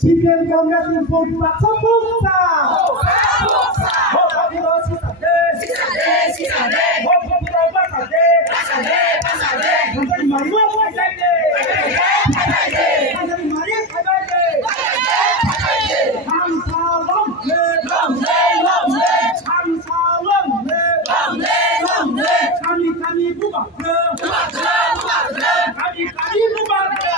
CPM Kongres Info Paksa Buksa. Oh, kami lo sisade. Oh, kami lo pasade. Nanti mari lo pasade. Nanti mari pasade. Hamsa long le. Hamsa long le. Kami buka le. Kami buka le.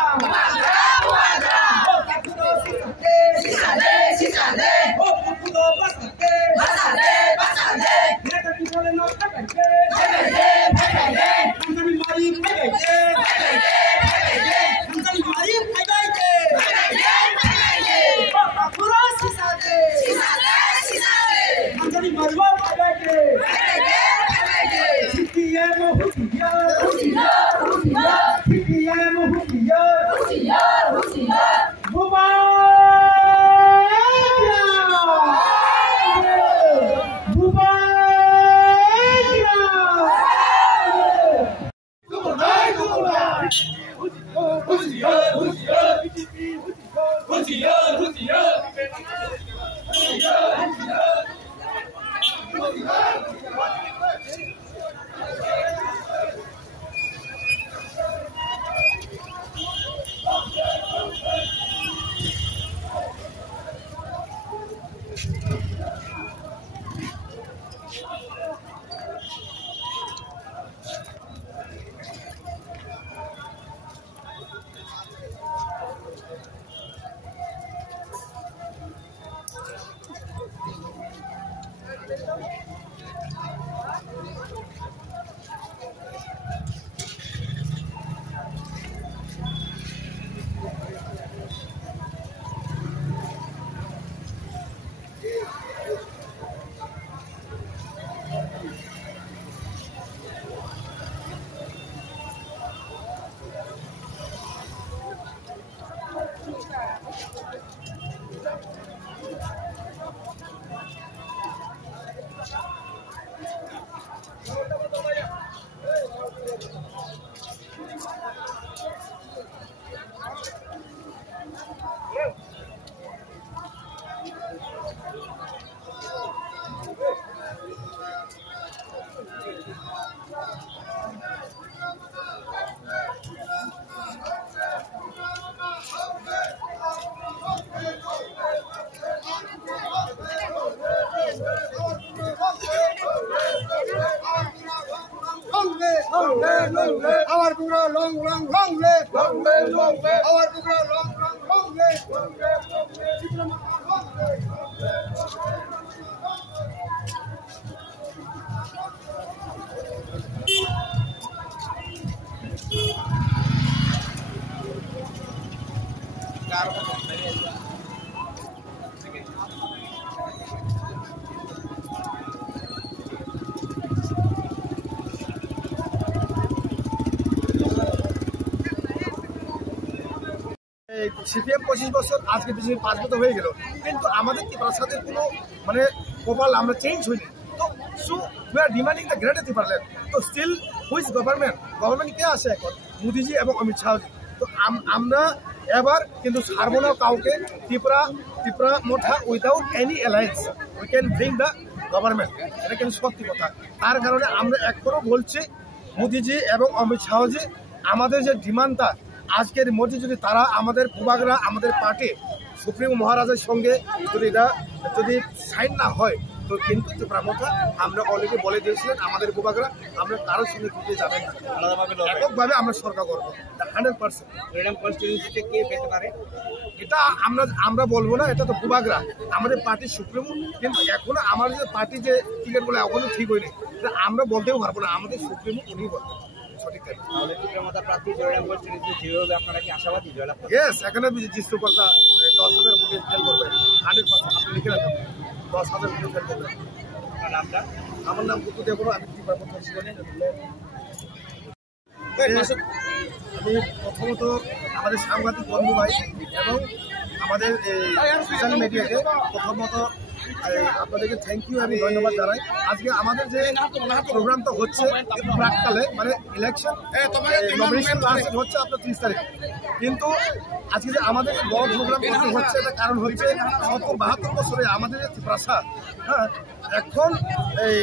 Our Bugra long live. Our Bugra long live. CPM 25 বছর আজকে 5 বছর হয়ে গেল, কিন্তু আমাদের ত্রিপুরার কোনো মানে প্রপার আমরা চেঞ্জ হয়নি। তো so we are demanding the greater Tripuraland. তো স্টিল হুইজ গভর্নমেন্ট কে আছে এখন? মোদিজি এবং অমিত শাহজি। তো আমরা এবার কিন্তু ছাড়বো না কাউকে। Tripura Motha without any alliance we can bring the government. এটা কিন্তু সত্যি কথা। তার কারণে আমরা এখনো বলছি মোদিজি এবং অমিত শাহজি, আমাদের যে ডিমান্ডটা আজকের মধ্যে যদি তারা আমাদের পূর্বাগ্রা আমাদের পার্টি সুপ্রিম মহারাজের সঙ্গে যদি সাইন না হয়, তো কিন্তু ত্রিপুরা আমরা অলরেডি বলে দিয়েছিলেন আমাদের উপভাগরা আমরা কারোর সঙ্গে দিতে যাবেন না, আলাদাভাবে এককভাবে আমরা সরকার করবো 100%। ফ্রিডম কনস্টিটিউয়েন্সিতে কে পেতে পারে এটা আমরা বলবো না, এটা তো ভূভাগরা আমাদের পার্টির সুপ্রিমো, কিন্তু এখনো আমার যে পার্টি যে টিকিট বলে এখনো ঠিক হয়নি, আমরা বলতেও পারবো না, আমাদের সুপ্রিমো উনি বলবেন সঠিক। তাহলে ত্রিপুরা প্রার্থী ফ্রিডম কনস্টিটিউয়েন্সি যেভাবে আপনারা কি আশাবাদী জয়লাভ করবেন? ইয়েস, এখানে জিতু কথা 10,000 ভোটে ফেল করবে 100%, আপনি লিখে রাখুন 10,000 ভোটে ফেল করবে। আপনার নামটা? আমার নাম কুতু দেব, আমি ত্রিপুরা আমি প্রথমত আমাদের সাংবাদিক বন্ধু ভাই এবং আমাদের সোশ্যাল মিডিয়াকে প্রথমত আপনাদেরকে থ্যাংক ইউ, আমি ধন্যবাদ জানাই। আজকে আমাদের যে প্রোগ্রামটা হচ্ছে প্রাককালে মানে ইলেকশন নমিনেশন লাস্ট হচ্ছে আপনার 30 তারিখ, কিন্তু আজকে যে আমাদের বড় প্রোগ্রাম করতে হচ্ছে এটা কারণ হচ্ছে 72 বছরে আমাদের যে ত্রিপুরা এখন এই